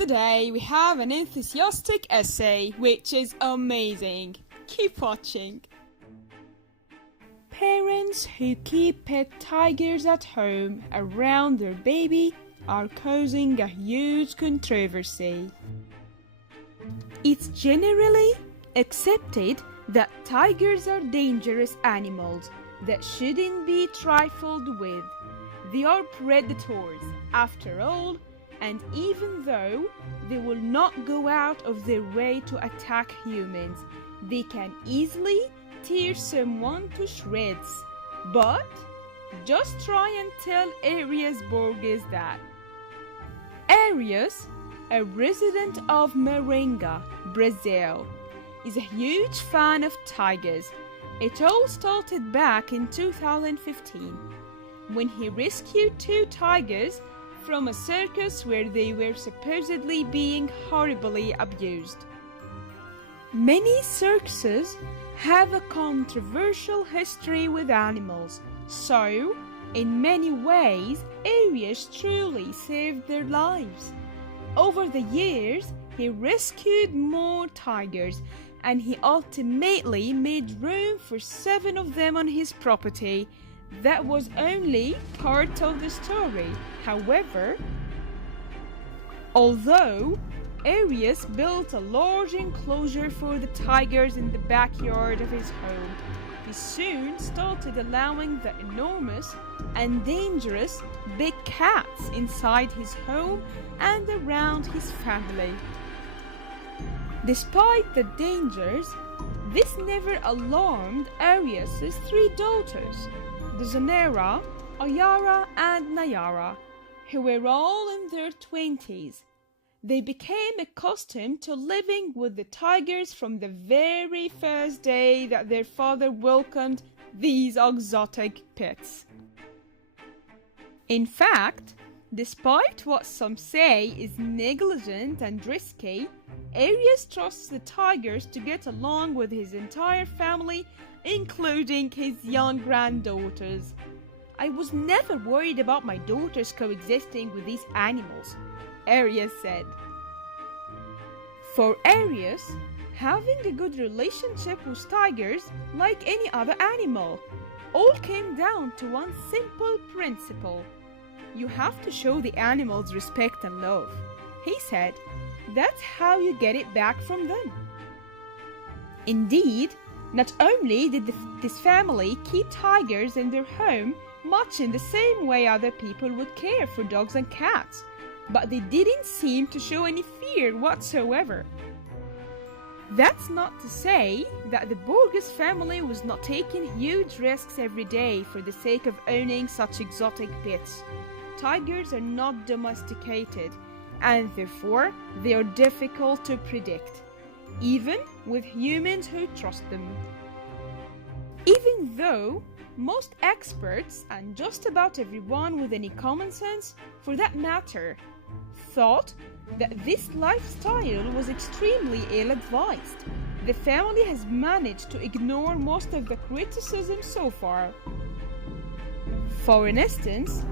Today we have an enthusiastic essay, which is amazing. Keep watching. Parents who keep pet tigers at home around their baby are causing a huge controversy. It's generally accepted that tigers are dangerous animals that shouldn't be trifled with. They are predators, after all, and even though they will not go out of their way to attack humans, they can easily tear someone to shreds. But just try and tell Arias Borges that. Arias, a resident of Maringa, Brazil, is a huge fan of tigers. It all started back in 2015 when he rescued 2 tigers from a circus where they were supposedly being horribly abused. Many circuses have a controversial history with animals, so in many ways Arias truly saved their lives. Over the years, he rescued more tigers, and he ultimately made room for 7 of them on his property. That was only part of the story. However, although Arias built a large enclosure for the tigers in the backyard of his home, he soon started allowing the enormous and dangerous big cats inside his home and around his family. Despite the dangers, this never alarmed Arias' 3 daughters, Dezonera, Oyara, and Nayara, who were all in their 20s. They became accustomed to living with the tigers from the very first day that their father welcomed these exotic pets. In fact, despite what some say is negligent and risky, Arias trusts the tigers to get along with his entire family, including his young granddaughters. I was never worried about my daughters coexisting with these animals, Arias said. For Arias, having a good relationship with tigers, like any other animal, all came down to one simple principle. You have to show the animals respect and love. He said, that's how you get it back from them. Indeed, not only did this family keep tigers in their home much in the same way other people would care for dogs and cats, but they didn't seem to show any fear whatsoever. That's not to say that the Borges family was not taking huge risks every day for the sake of owning such exotic pets. Tigers are not domesticated, and therefore they are difficult to predict, even with humans who trust them. Even though most experts, and just about everyone with any common sense for that matter, thought that this lifestyle was extremely ill-advised, the family has managed to ignore most of the criticism so far. For instance,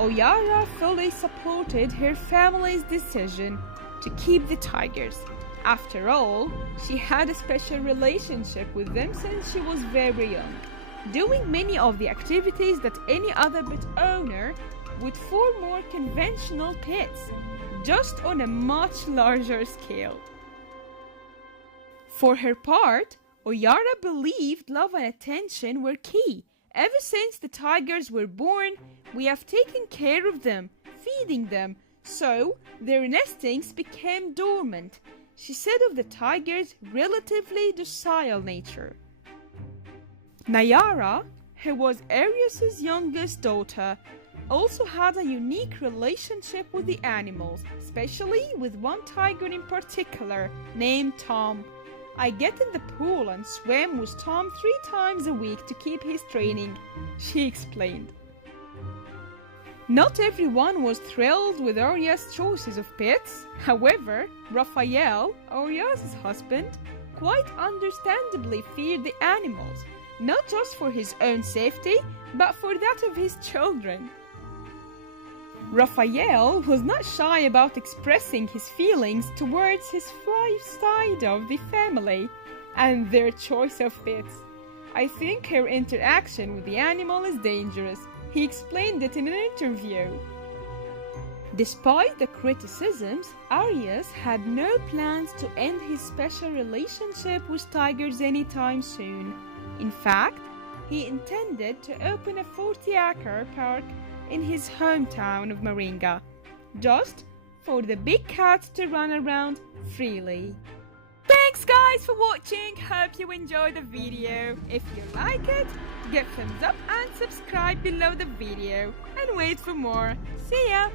Oyara fully supported her family's decision to keep the tigers. After all, she had a special relationship with them since she was very young, doing many of the activities that any other pet owner would for more conventional pets, just on a much larger scale. For her part, Oyara believed love and attention were key. Ever since the tigers were born, we have taken care of them, feeding them, so their instincts became dormant. She said of the tigers' relatively docile nature. Nayara, who was Arias' youngest daughter, also had a unique relationship with the animals, especially with one tiger in particular, named Tom. I get in the pool and swim with Tom 3 times a week to keep his training, she explained. Not everyone was thrilled with Arias' choices of pets. However, Raphael, Arias' husband, quite understandably feared the animals, not just for his own safety, but for that of his children. Raphael was not shy about expressing his feelings towards his wife side of the family and their choice of pets. "I think her interaction with the animal is dangerous," he explained it in an interview. Despite the criticisms, Arias had no plans to end his special relationship with tigers anytime soon. In fact, he intended to open a 40-acre park in his hometown of Maringa, just for the big cats to run around freely. Thanks guys for watching, hope you enjoyed the video. If you like it, give thumbs up and subscribe below the video and wait for more. See ya!